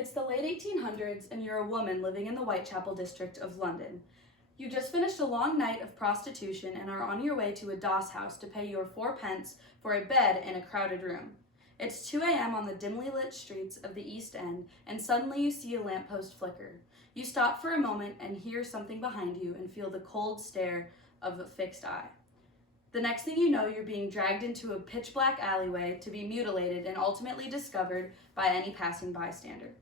It's the late 1800s and you're a woman living in the Whitechapel district of London. You just finished a long night of prostitution and are on your way to a doss house to pay your 4 pence for a bed in a crowded room. It's 2 a.m. on the dimly lit streets of the East End, and suddenly you see a lamppost flicker. You stop for a moment and hear something behind you and feel the cold stare of a fixed eye. The next thing you know, you're being dragged into a pitch-black alleyway to be mutilated and ultimately discovered by any passing bystander.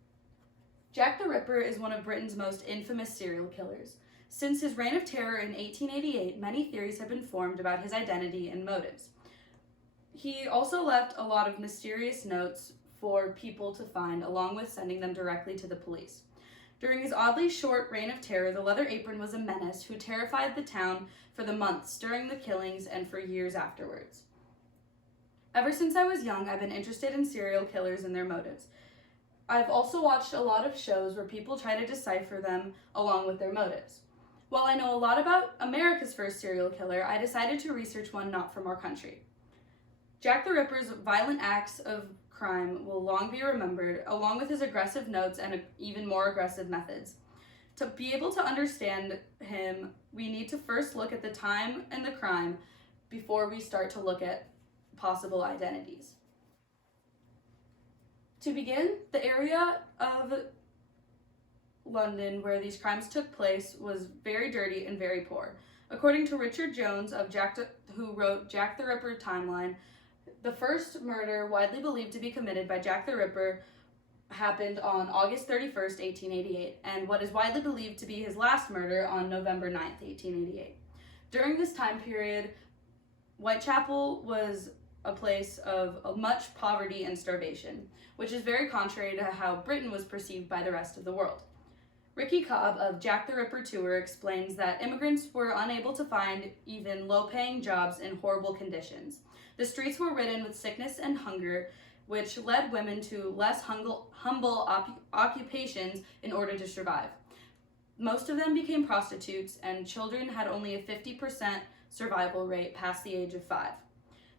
Jack the Ripper is one of Britain's most infamous serial killers. Since his reign of terror in 1888, many theories have been formed about his identity and motives. He also left a lot of mysterious notes for people to find, along with sending them directly to the police. During his oddly short reign of terror, the Leather Apron was a menace who terrified the town for the months during the killings and for years afterwards. Ever since I was young, I've been interested in serial killers and their motives. I've also watched a lot of shows where people try to decipher them along with their motives. While I know a lot about America's first serial killer, I decided to research one not from our country. Jack the Ripper's violent acts of crime will long be remembered, along with his aggressive notes and even more aggressive methods. To be able to understand him, we need to first look at the time and the crime before we start to look at possible identities. To begin, the area of London where these crimes took place was very dirty and very poor. According to Richard Jones, who wrote Jack the Ripper Timeline, the first murder widely believed to be committed by Jack the Ripper happened on August 31st, 1888, and what is widely believed to be his last murder on November 9th, 1888. During this time period, Whitechapel was a place of much poverty and starvation, which is very contrary to how Britain was perceived by the rest of the world. Ricky Cobb of Jack the Ripper Tour explains that immigrants were unable to find even low-paying jobs in horrible conditions. The streets were ridden with sickness and hunger, which led women to less humble occupations in order to survive. Most of them became prostitutes, and children had only a 50% survival rate past the age of 5.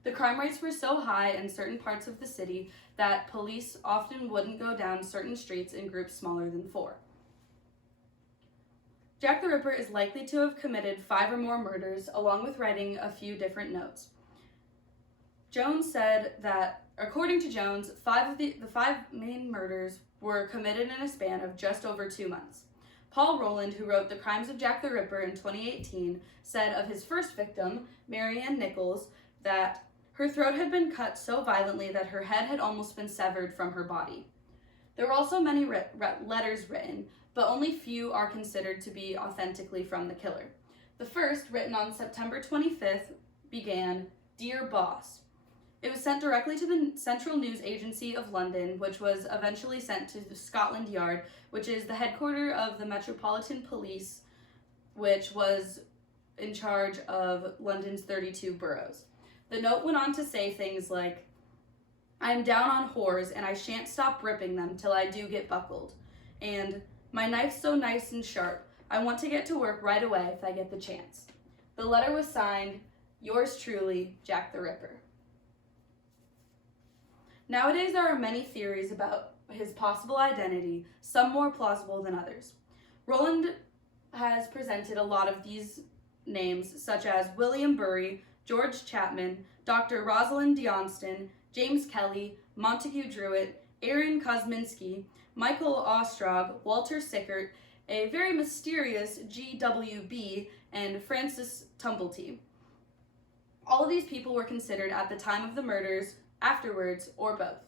The crime rates were so high in certain parts of the city that police often wouldn't go down certain streets in groups smaller than 4. Jack the Ripper is likely to have committed 5 or more murders, along with writing a few different notes. Jones said that, according to Jones, the 5 main murders were committed in a span of just over 2 months. Paul Rowland, who wrote The Crimes of Jack the Ripper in 2018, said of his first victim, Mary Ann Nichols, that her throat had been cut so violently that her head had almost been severed from her body. There were also many letters written, but only few are considered to be authentically from the killer. The first, written on September 25th, began, "Dear Boss." It was sent directly to the Central News Agency of London, which was eventually sent to Scotland Yard, which is the headquarters of the Metropolitan Police, which was in charge of London's 32 boroughs. The note went on to say things like, "I am down on whores and I shan't stop ripping them till I do get buckled," and "My knife's so nice and sharp, I want to get to work right away if I get the chance." The letter was signed, "Yours truly, Jack the Ripper." Nowadays, there are many theories about his possible identity, some more plausible than others. Rowland has presented a lot of these names, such as William Bury, George Chapman, Dr. Rosalind Johnston, James Kelly, Montague Druitt, Aaron Kosminski, Michael Ostrog, Walter Sickert, a very mysterious G.W.B., and Francis Tumblety. All of these people were considered at the time of the murders, afterwards, or both.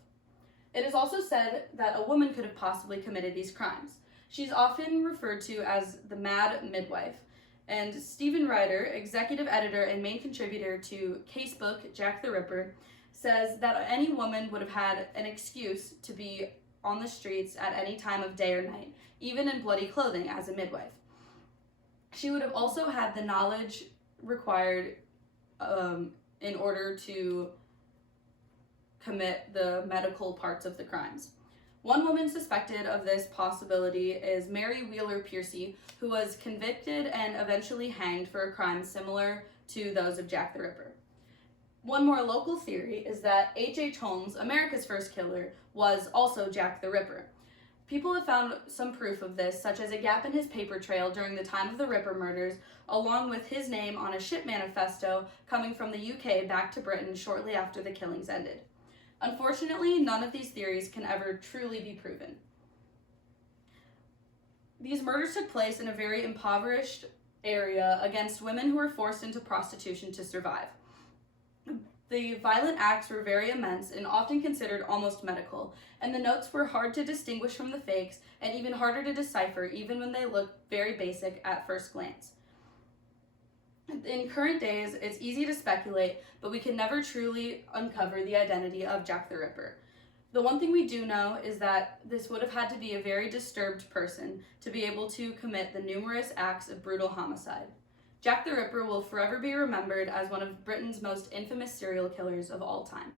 It is also said that a woman could have possibly committed these crimes. She's often referred to as the Mad Midwife, and Stephen Ryder, executive editor and main contributor to Casebook Jack the Ripper, says that any woman would have had an excuse to be on the streets at any time of day or night, even in bloody clothing as a midwife. She would have also had the knowledge required in order to commit the medical parts of the crimes. One woman suspected of this possibility is Mary Wheeler Piercy, who was convicted and eventually hanged for a crime similar to those of Jack the Ripper. One more local theory is that H.H. Holmes, America's first killer, was also Jack the Ripper. People have found some proof of this, such as a gap in his paper trail during the time of the Ripper murders, along with his name on a ship manifesto coming from the UK back to Britain shortly after the killings ended. Unfortunately, none of these theories can ever truly be proven. These murders took place in a very impoverished area against women who were forced into prostitution to survive. The violent acts were very immense and often considered almost medical, and the notes were hard to distinguish from the fakes and even harder to decipher, even when they looked very basic at first glance. In current days, it's easy to speculate, but we can never truly uncover the identity of Jack the Ripper. The one thing we do know is that this would have had to be a very disturbed person to be able to commit the numerous acts of brutal homicide. Jack the Ripper will forever be remembered as one of Britain's most infamous serial killers of all time.